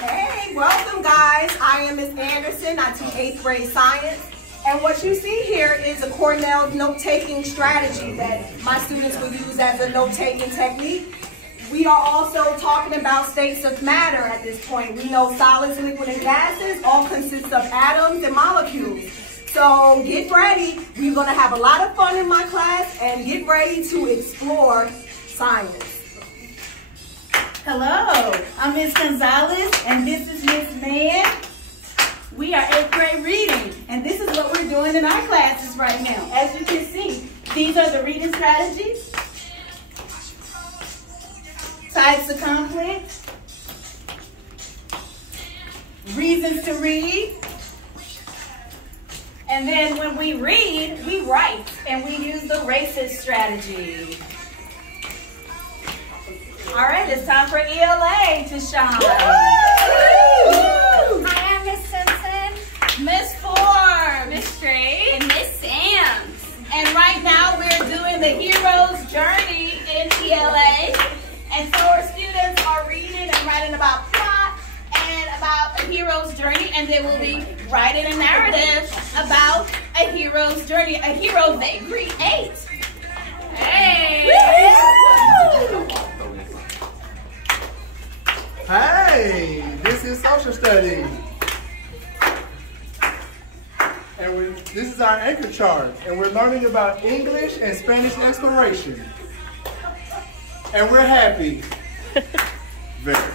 Hey, welcome guys. I am Ms. Anderson. I teach 8th grade science. And what you see here is a Cornell note-taking strategy that my students will use as a note-taking technique. We are also talking about states of matter at this point. We know solids, liquid, and gases all consist of atoms and molecules. So get ready. We're going to have a lot of fun in my class and get ready to explore science. Hello, I'm Ms. Gonzalez and this is Ms. Mann. We are 8th grade reading and this is what we're doing in our classes right now. As you can see, these are the reading strategies, types of conflict, reasons to read, and then when we read, we write and we use the racist strategy. All right, it's time for ELA to shine. Hi, I'm Miss Simpson, Miss Forbes, Miss Strait, and Miss Sams. and right now we're doing the hero's journey in ELA. And so our students are reading and writing about plot and about a hero's journey, and they will be writing a narrative about a hero's journey, a hero they create. Hey! Hey, this is social studies. And this is our anchor chart, and we're learning about English and Spanish exploration. And we're happy. Very.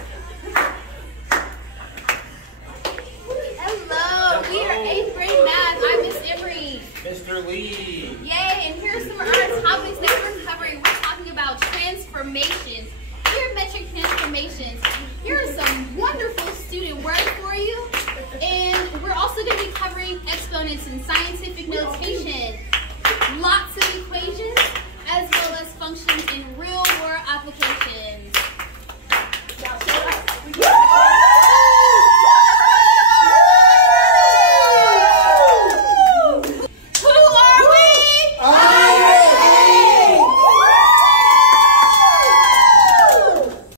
Hello, we are 8th grade math. I'm Miss Emery. Mr. Lee. Yay, and here's some of our topics that we're covering. We're talking about transformations, geometric transformations. Here are some wonderful student